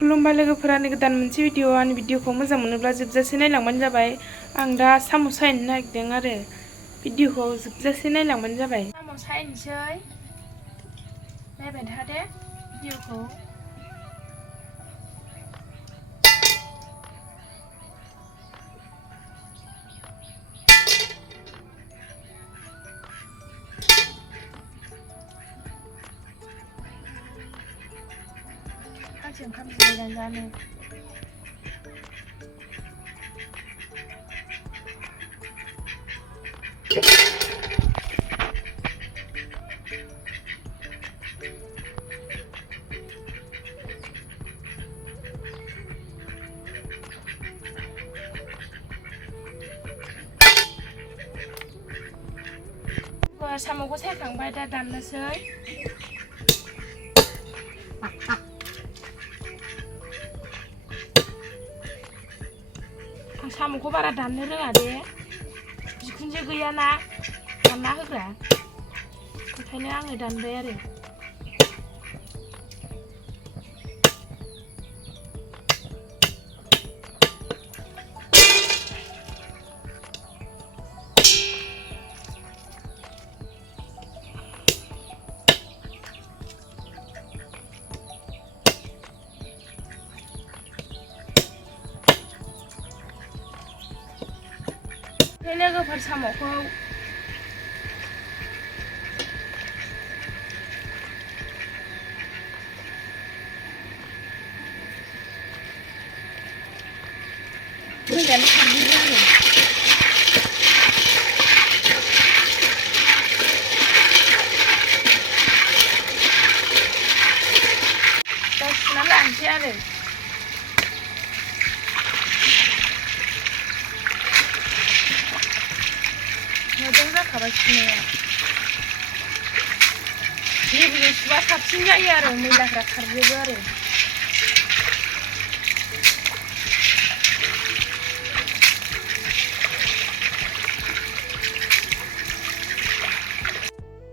खुलुमबाय लोगोफोरानो गोदान मोनसे भिडिअ आंनि भिडिअखौ मोजां मोनोब्ला जोबजासे नायलांबानो जाबाय। आं दा साम' सायनो नागिरदों आरो भिडिअखौ जोबजासे नायलांबानो जाबाय। साम' सायनोसै नायबाय था दे भिडिअखौ। सानसे ओंखाम जिरायनानै जानो साम'खौ सायखांबाय दा दाननोसै। आं साम'खौ बारा दाननो रोङा दे, बिखुनजो गैयाना दानना होग्रा, ओंखायनो आङो दानबाय आरो। लोगोफोर साम'खौ दैयानो खारजोबो आरो दा सुना लानोसै आरो मोजां जाखाबाय सुनाया। लेबुजों सुबा साबसिन जायो आरो मैलाफ्रा खारजोबो आरो।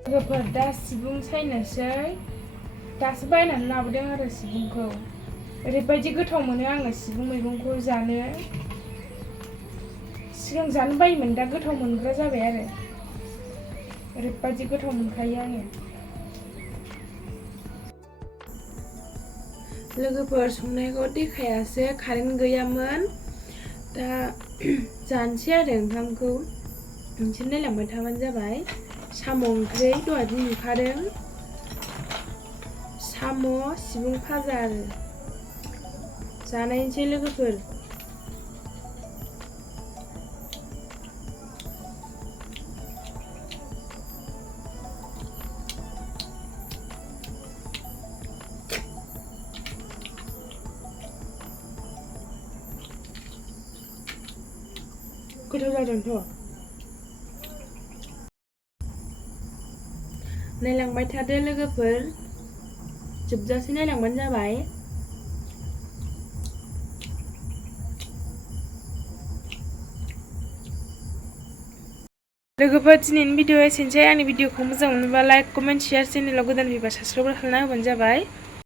लोगोफोर दा सिबुं सायनोसै। दासो बायनानै लाबोदों आरो सिबुंखौ। ओरैबायदि गोथाव मोनो आङो सिबुं मैगंखौ जानो। सिगां जानो बायोमोन, दा गोथाव मोनग्रा जाबाय आरो। ओरैबायदि गोथाव मोनखायो आङो। लोगोफोर संनायखौ देखायासै, कारेन्ट गैयामोन। दा जानोसै आरो ओंखामखौ। नोंसोर नायलांबाय थाबानो जाबाय। साम' ओंख्रि दहायबो नुखादों। साम' सिबुं भाजा आरो जानायसै लोगोफोर। गोथाव जादोंथ'। नायलांबाय थादो लोगोफोर, जोबजासे नायलांबानो जाबाय। लोगोफोर दिनैनि भिडिअ एसेनोसै। आंनि भिडिअखौ मोजां मोनोबा लाइक, कमेन्ट, शेयार, चेनेलाव गोदान फैबा साबस्क्राइब खालामना होबानो जाबाय।